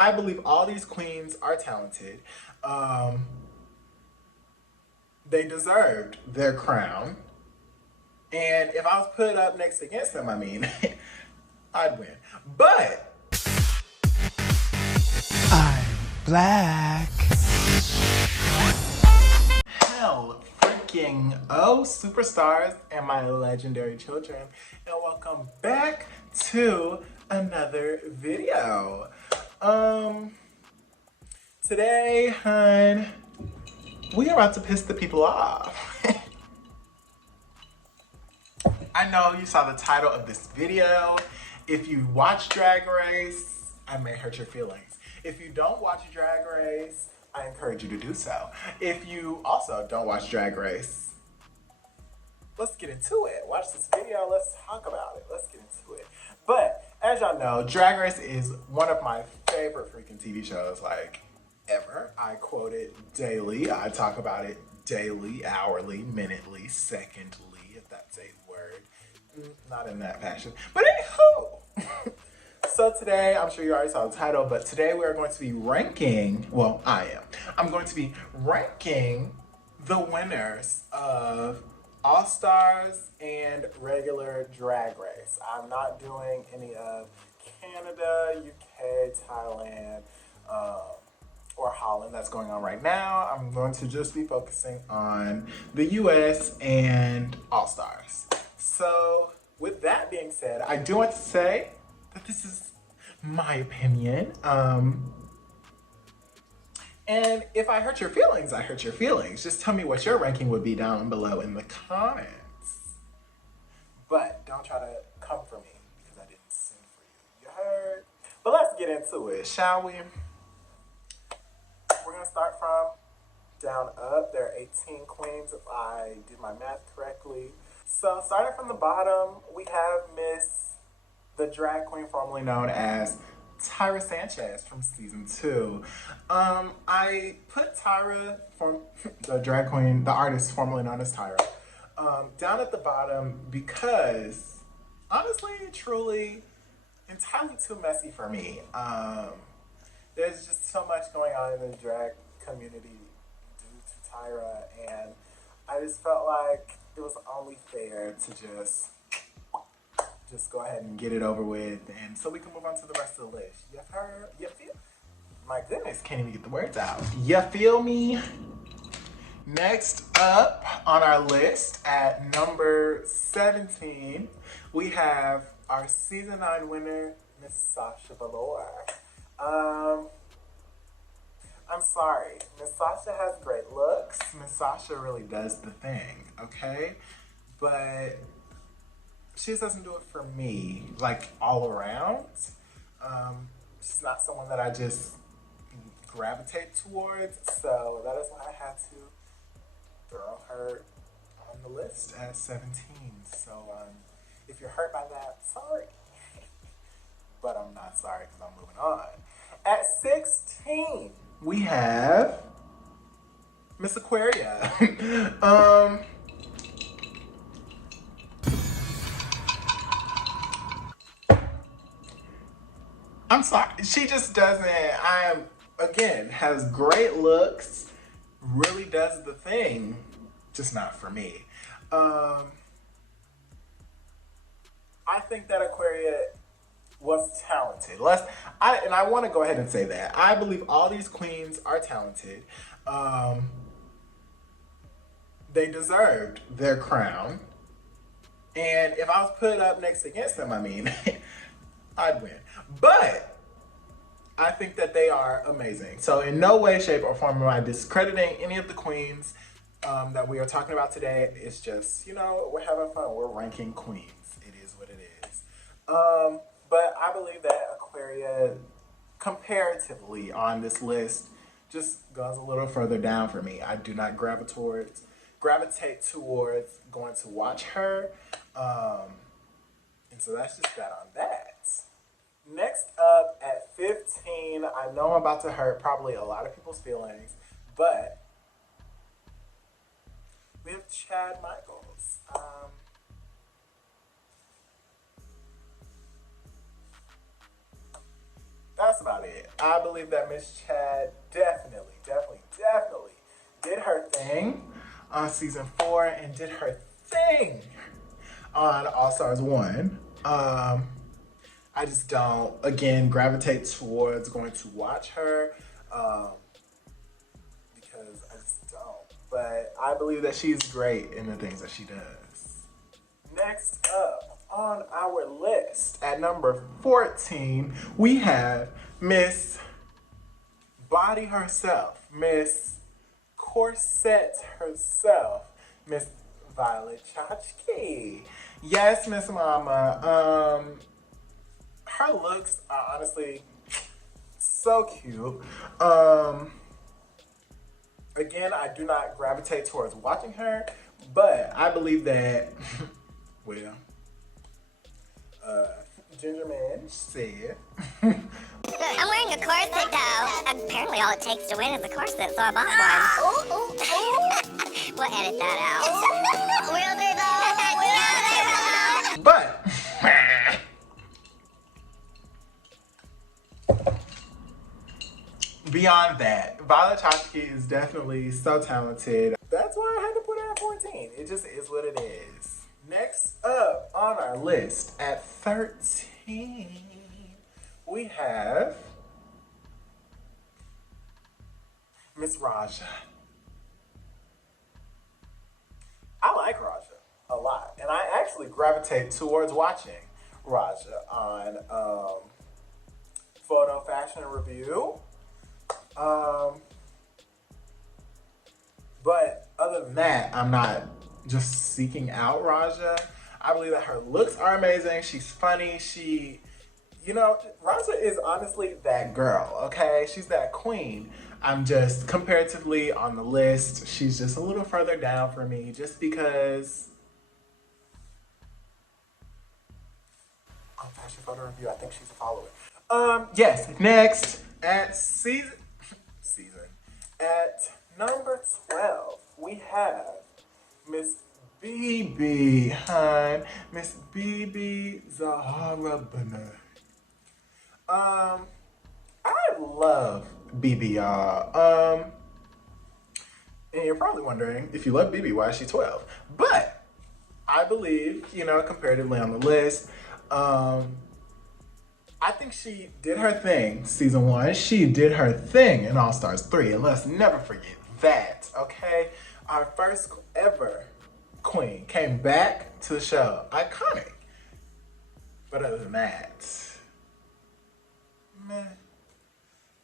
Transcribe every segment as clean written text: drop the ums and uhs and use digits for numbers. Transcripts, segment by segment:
I believe all these queens are talented. They deserved their crown. And if I was put up next against them, I mean, I'd win. But I'm black. Hell freaking oh, superstars and my legendary children. And welcome back to another video. Today, hun, we are about to piss the people off. I know you saw the title of this video. If you watch Drag Race, I may hurt your feelings. If you don't watch Drag Race, I encourage you to do so. If you also don't watch Drag Race, let's get into it. Watch this video, let's talk about it. Let's get into it. But as y'all know, Drag Race is one of my favorite freaking TV shows, like, ever. I quote it daily. I talk about it daily, hourly, minutely, secondly, if that's a word. Not in that fashion. But anywho. So today, I'm sure you already saw the title, but today we are going to be ranking, well, I am. I'm going to be ranking the winners of AllStars and regular Drag Race. I'm not doing any of Canada, UK, Thailand, or Holland that's going on right now. I'm going to just be focusing on the US and AllStars. So with that being said, I do want to say that this is my opinion. And if I hurt your feelings, I hurt your feelings. Just tell me what your ranking would be down below in the comments. But don't try to come for me because I didn't sing for you. You heard? But let's get into it, shall we? We're gonna start from down up. There are 18 queens if I did my math correctly. So starting from the bottom, we have the drag queen formerly known as Tyra Sanchez from season 2. I put Tyra, the drag queen, the artist formerly known as Tyra, down at the bottom because honestly, truly, entirely too messy for me. There's just so much going on in the drag community due to Tyra, and I just felt like it was only fair to just go ahead and get it over with, and so we can move on to the rest of the list. You heard? You feel? My goodness, can't even get the words out. You feel me? Next up on our list at number 17, we have our season 9 winner, Miss Sasha Velour. I'm sorry, Miss Sasha has great looks. Miss Sasha really does the thing, okay? But she just doesn't do it for me, like all around. She's not someone that I just gravitate towards, so that is why I had to throw her on the list at 17. So if you're hurt by that, sorry. But I'm not sorry because I'm moving on. At 16, we have Miss Aquaria. I'm sorry, she just doesn't, again, has great looks, really does the thing, just not for me. I think that Aquaria was talented. I want to go ahead and say that. I believe all these queens are talented. They deserved their crown. And if I was put up next against them, I mean, I'd win. But I think that they are amazing. So in no way, shape, or form am I discrediting any of the queens that we are talking about today. It's just, you know, we're having fun. We're ranking queens. It is what it is. But I believe that Aquaria, comparatively on this list, just goes a little further down for me. I do not gravitate towards going to watch her. And so that's just that on that. Next up at 15, I know I'm about to hurt probably a lot of people's feelings, but we have Chad Michaels. That's about it. I believe that Miss Chad definitely did her thing on season 4 and did her thing on All Stars 1. I just don't, again, gravitate towards going to watch her because I just don't. But I believe that she's great in the things that she does. Next up on our list at number 14, we have Miss Body herself, Miss Corset herself, Miss Violet Chachki. Yes, Miss Mama. Her looks are honestly so cute. Again, I do not gravitate towards watching her, but I believe that, well, Ginger Man said. I'm wearing a corset though. Apparently all it takes to win is a corset, so I bought one. We'll edit that out. Will they though? But beyond that, Violet Chachki is definitely so talented. That's why I had to put her at 14. It just is what it is. Next up on our list at 13, we have Miss Raja. I like Raja a lot, and I actually gravitate towards watching Raja on Photo Fashion Review. But other than that, I'm not just seeking out Raja. I believe that her looks are amazing. She's funny. Raja is honestly that girl, okay? She's that queen. I'm just comparatively on the list, she's just a little further down for me just because on Fashion Photo Review, I think she's a follower. Yes, next at at number 12, we have Miss Bebe, Miss Bebe Zahara Benet. I love Bebe, y'all. And you're probably wondering, if you love Bebe, why is she 12? But I believe, comparatively on the list, I think she did her thing season 1. She did her thing in All Stars 3. And let's never forget that, okay? Our first ever queen came back to the show. Iconic. But other than that, meh.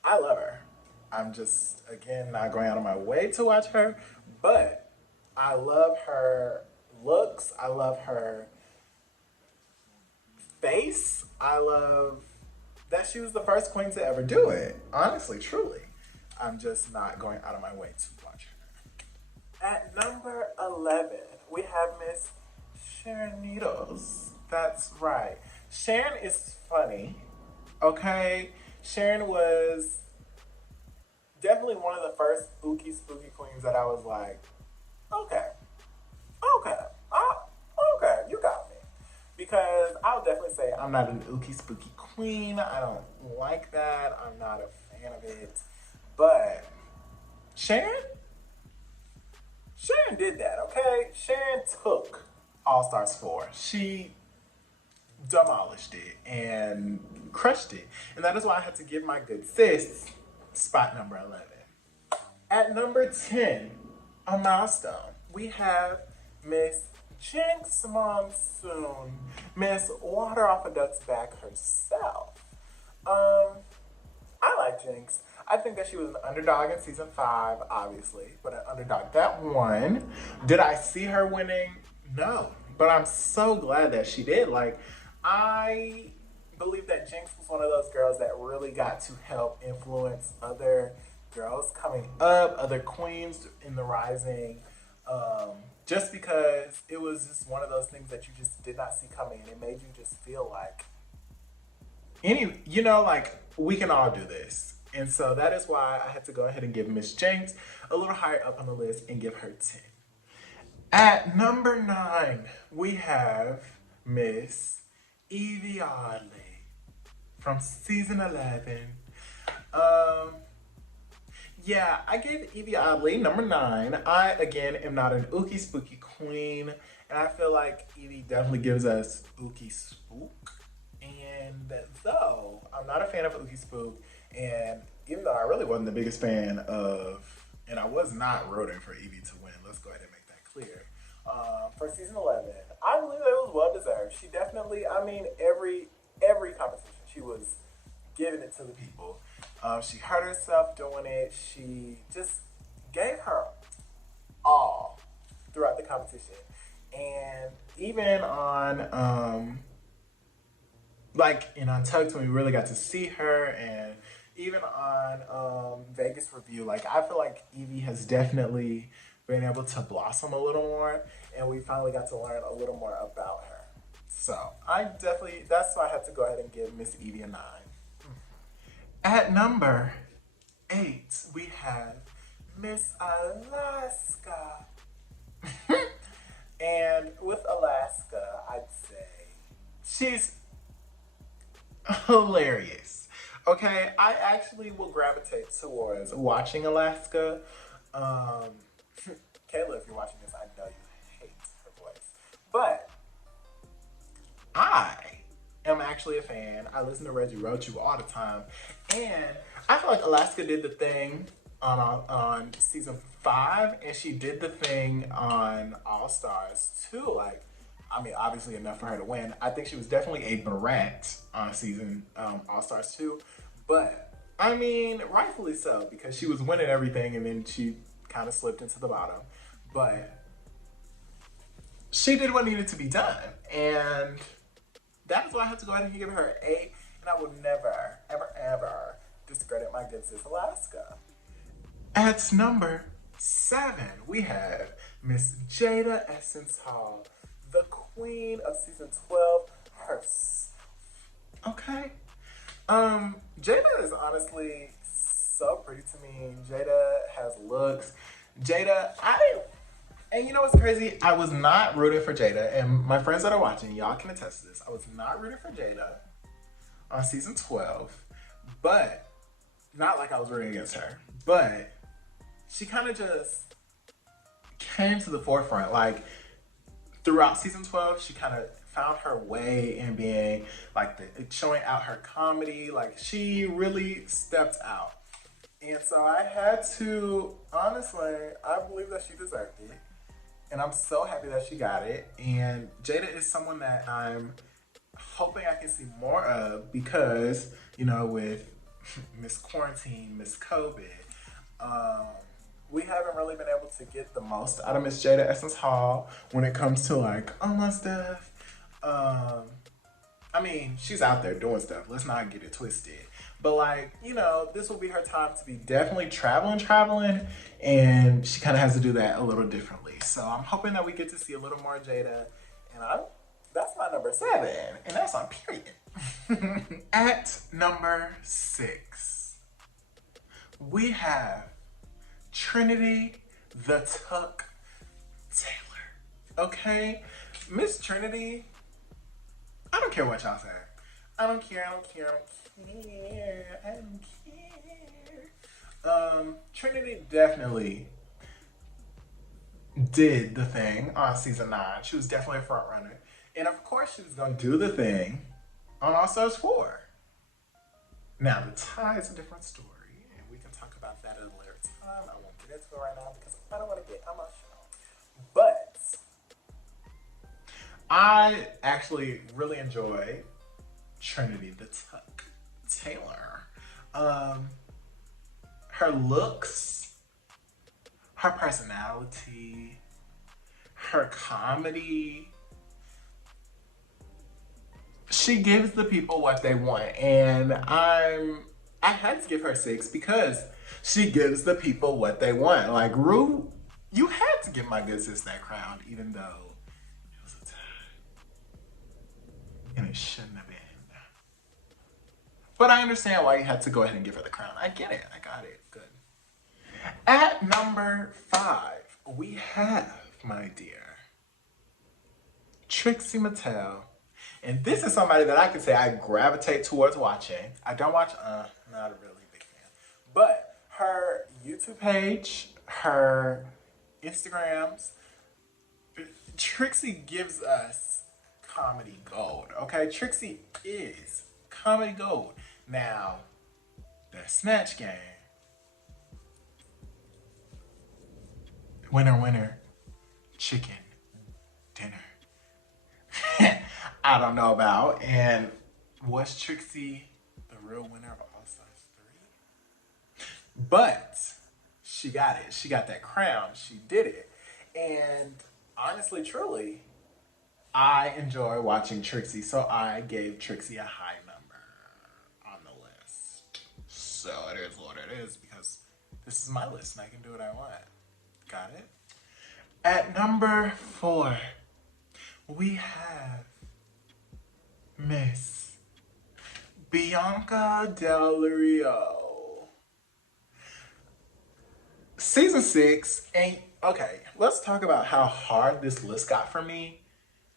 I love her. I'm just, again, not going out of my way to watch her. But I love her looks. I love her face. I love that she was the first queen to ever do it. Honestly, truly. I'm just not going out of my way to watch her. At number 11, we have Miss Sharon Needles. That's right. Sharon is funny, okay? Sharon was definitely one of the first spooky queens that I was like, okay, you got me. Because I'll definitely say I'm not an ookie spooky queen. I don't like that. I'm not a fan of it. But Sharon did that, okay? Sharon took All Stars 4. She demolished it and crushed it. And that is why I had to give my good sis spot number 11. At number 10, a milestone, we have Miss Jinkx Monsoon, Miss Water Off a Duck's Back herself. I like Jinkx. I think that she was an underdog in season 5, obviously, but an underdog that won. Did I see her winning? No, but I'm so glad that she did. Like, I believe that Jinkx was one of those girls that really got to help influence other girls coming up, other queens in the rising, just because it was just one of those things that you just did not see coming, and it made you just feel like, like, we can all do this. And so that is why I had to go ahead and give Miss Jinkx a little higher up on the list and give her 10. At number 9, we have Miss Yvie from season 11. Yeah, I gave Yvie Oddly number 9. I, again, am not an ookie spooky queen. And I feel like Yvie definitely gives us ookie spook. And though I'm not a fan of ookie spook, and even though I really wasn't the biggest fan of, and I was not rooting for Yvie to win, let's go ahead and make that clear. For season 11, I believe that it was well deserved. She definitely, I mean, every competition, she was giving it to the people. She hurt herself doing it. She just gave her all throughout the competition. And even on, like in Untucked, when we really got to see her, and even on Vegas Review, like I feel like Yvie has definitely been able to blossom a little more, and we finally got to learn a little more about her. So that's why I had to go ahead and give Miss Yvie a 9. At number 8, we have Miss Alaska. And with Alaska, I'd say she's hilarious. Okay, I actually will gravitate towards watching Alaska. Kayla, if you're watching this, I know you hate her voice. But I am actually a fan. I listen to Reggie Rochu all the time. And I feel like Alaska did the thing on season 5, and she did the thing on AllStars too. Like, I mean, obviously enough for her to win. I think she was definitely a brat on season AllStars 2, but I mean, rightfully so, because she was winning everything and then she kind of slipped into the bottom. But she did what needed to be done, and that is why I have to go ahead and give her an 8, and I will never, ever, ever discredit my good sis Alaska. At number 7, we have Miss Jada Essence Hall, the queen of season 12 herself. Okay. Jada is honestly so pretty to me. Jada has looks. And you know what's crazy? I was not rooting for Jada, and my friends that are watching, y'all can attest to this. I was not rooting for Jada on season 12, but not like I was rooting against her, but she kind of just came to the forefront. Like throughout season 12, she kind of found her way in being like showing out her comedy. Like she really stepped out. And so I had to, honestly, I believe that she deserved it. And I'm so happy that she got it. And Jada is someone that I'm hoping I can see more of because, you know, with Miss Quarantine, Miss COVID, we haven't really been able to get the most out of Miss Jada Essence Hall when it comes to like online stuff. I mean, she's out there doing stuff. Let's not get it twisted. But like, you know, this will be her time to be definitely traveling, and she kind of has to do that a little differently. So I'm hoping that we get to see a little more Jada, and that's my number 7, and that's on period. At number 6, we have Trinity the Tuck Taylor. Okay, Miss Trinity, I don't care what y'all say. I don't care. Trinity definitely did the thing on season 9. She was definitely a front runner. And of course she was gonna do the thing on AllStars 4. Now the tie is a different story, and we can talk about that at a later time. I won't get into it right now because I don't want to get emotional. But I actually really enjoy Trinity the Tuck Taylor. Her looks, her personality, her comedy. She gives the people what they want, and I had to give her 6 because she gives the people what they want. Like Ru, you had to give my good sis that crown, even though it was a tie, and it shouldn't have been. But I understand why you had to go ahead and give her the crown. I get it. I got it. Good. At number 5, we have, my dear, Trixie Mattel. And this is somebody that I can say I gravitate towards watching. I don't watch, not a really big fan. But her YouTube page, her Instagrams, Trixie gives us comedy gold, okay? Trixie is comedy gold. Now, the Snatch Game, winner, winner, chicken dinner. I don't know about. And was Trixie the real winner of AllStars 3? But she got it. She got that crown. She did it. And honestly, truly, I enjoy watching Trixie, so I gave Trixie a high number on the list. So it is what it is because this is my list and I can do what I want. Got it? At number 4, we have Miss Bianca Del Rio. Season 6 ain't, okay, let's talk about how hard this list got for me,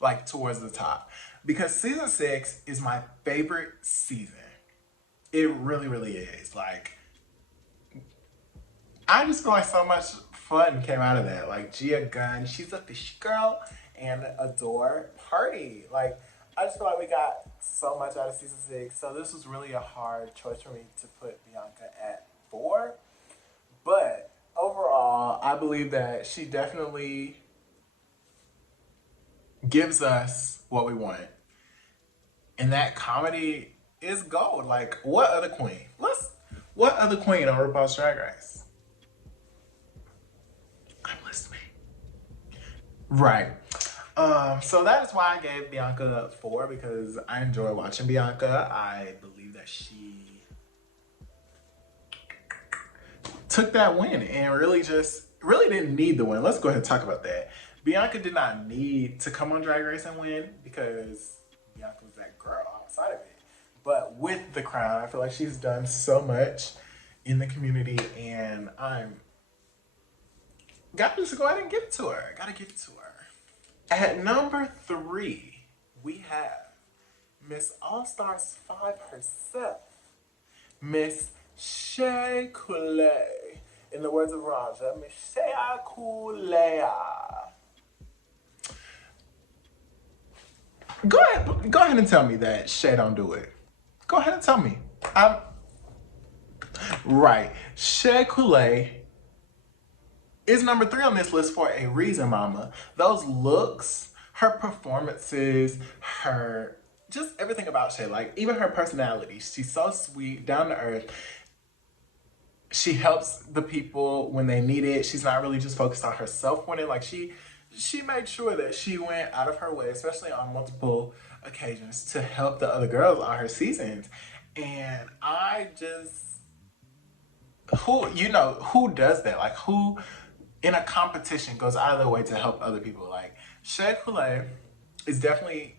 like towards the top. Because season 6 is my favorite season. It really, really is. Like, I just feel like so much fun came out of that. Like Gia Gunn, she's a fish girl, and Adore Party. Like, I just feel like we got so much out of season 6. So this was really a hard choice for me to put Bianca at 4. But overall, I believe that she definitely gives us what we want. And that comedy is gold. Like, what other queen? What other queen on RuPaul's Drag Race? I'm listening. Right. So that is why I gave Bianca 4, because I enjoy watching Bianca. I believe that she took that win and really didn't need the win. Let's go ahead and talk about that. Bianca did not need to come on Drag Race and win because Bianca was that girl outside of it. But with the crown, I feel like she's done so much in the community, and gotta just go ahead and give it to her. Gotta give it to her. At number 3, we have Miss AllStars 5 herself, Miss Shea Coulee. In the words of Raja, Miss Shea Coulee. Go ahead and tell me that Shea don't do it. Go ahead and tell me. Right. Shea Coulee is number 3 on this list for a reason, mama. Those looks, her performances, just everything about Shea, like even her personality. She's so sweet, down to earth. She helps the people when they need it. She's not really just focused on herself winning. Like she made sure that she went out of her way, especially on multiple occasions, to help the other girls on her seasons. And I just, who does that? Like, who in a competition goes out of their way to help other people? Like, Shea Coulee is definitely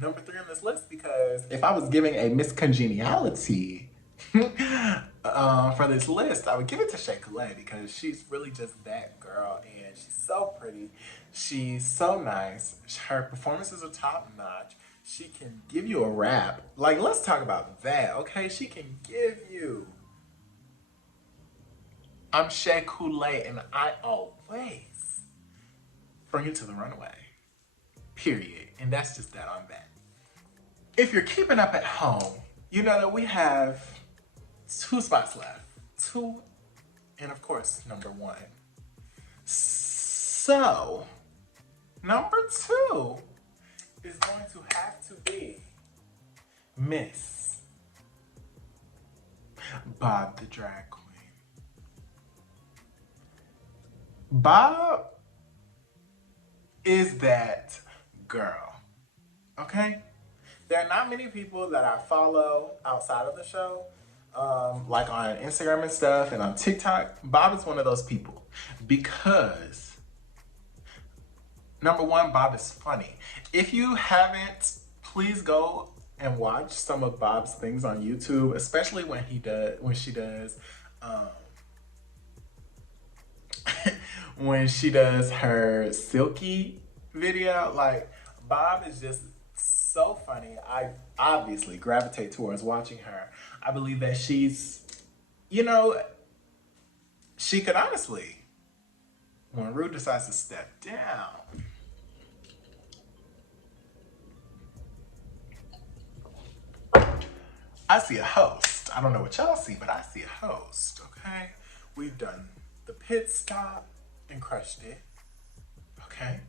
number 3 on this list, because if I was giving a Miss Congeniality for this list, I would give it to Shea Coulee, because she's really just that girl, and she's so pretty. She's so nice. Her performances are top notch. She can give you a rap. Like, let's talk about that, okay? She can give you, I'm Shea Coulee, and I always bring it to the runway. Period. And that's just that on that. If you're keeping up at home, you know that we have 2 spots left. 2, and of course, number 1. So, number 2 is going to have to be Miss Bob the Drag Queen. Bob is that girl, okay? There are not many people that I follow outside of the show, like on Instagram and stuff and on TikTok. Bob is one of those people because, number 1, Bob is funny. If you haven't, please go and watch some of Bob's things on YouTube, especially when she does when she does her Silky video. Like, Bob is just so funny. I obviously gravitate towards watching her. I believe that she's, you know, she could honestly, when Ru decides to step down, I see a host. I don't know what y'all see, but I see a host, okay? We've done the pit stop and crushed it, okay?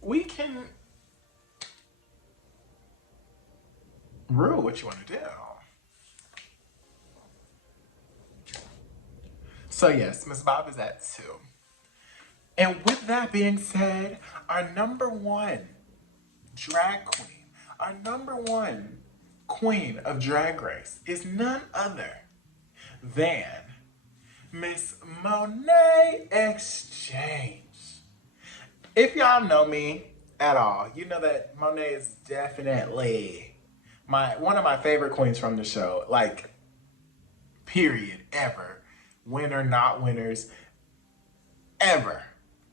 We can... Ru, what you want to do? So yes, Miss Bob is at 2. And with that being said, our number one drag queen, our number one queen of Drag Race is none other than Miss Monet Exchange. If y'all know me at all, you know that Monet is definitely one of my favorite queens from the show. Like, period, ever. Winner, not winners, ever.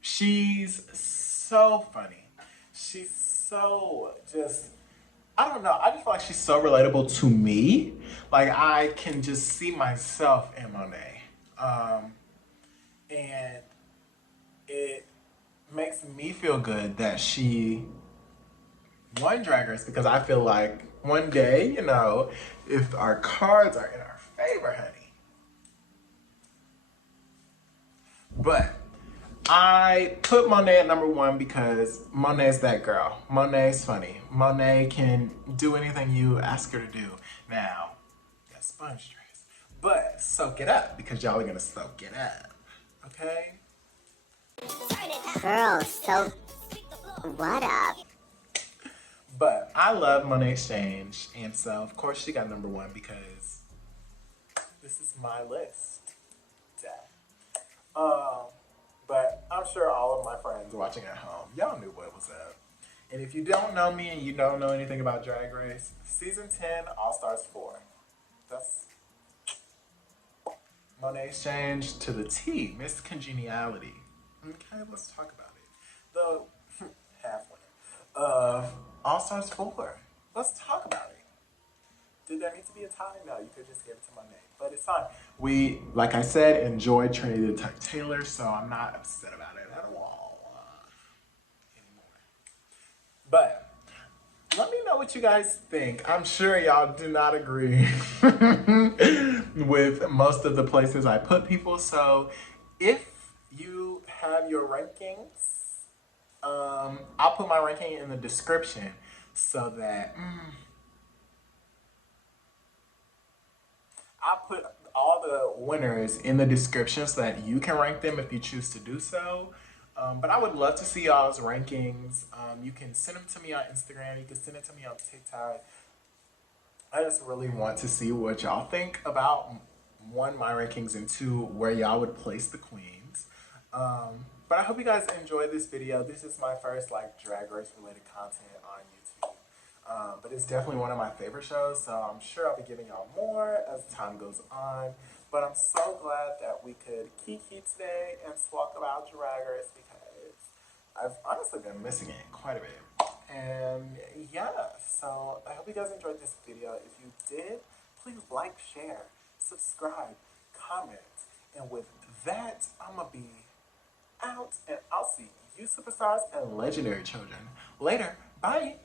She's so funny. She's so just, I don't know. I just feel like she's so relatable to me. Like, I can just see myself in Monet. And it makes me feel good that she won Drag Race, because I feel like one day, you know, if our cards are in our favor, honey. But I put Monet at number 1 because Monet's that girl. Monet's funny. Monet can do anything you ask her to do. Now, that sponge dress. But soak it up, because y'all are gonna soak it up. Okay? Girl, so what up? But I love Monet Exchange, and so of course she got number 1 because this is my list. But I'm sure all of my friends watching at home, y'all knew what was up. And if you don't know me and you don't know anything about Drag Race, season 10, AllStars 4. That's Monet Exchange to the T, Miss Congeniality. Okay, let's talk about it. The half winner of AllStars 4. Let's talk about it. Did there need to be a tie? No, you could just give it to Monet. But it's fine. We, like I said, enjoyed Trinity the Taylor, so I'm not upset about it at all anymore. But let me know what you guys think. I'm sure y'all do not agree with most of the places I put people. So if you have your rankings, I'll put my ranking in the description so that... I'll put all the winners in the description so that you can rank them if you choose to do so. But I would love to see y'all's rankings. You can send them to me on Instagram. You can send it to me on TikTok. I just really want to see what y'all think about, 1, my rankings, and 2, where y'all would place the queens. But I hope you guys enjoyed this video. This is my first Drag Race related content on YouTube. But it's definitely one of my favorite shows, so I'm sure I'll be giving y'all more as time goes on. But I'm so glad that we could kiki today and talk about Drag Race, because I've honestly been missing it quite a bit. And yeah, so I hope you guys enjoyed this video. If you did, please like, share, subscribe, comment. And with that, I'm gonna be out, and I'll see you superstars and legendary children later. Bye.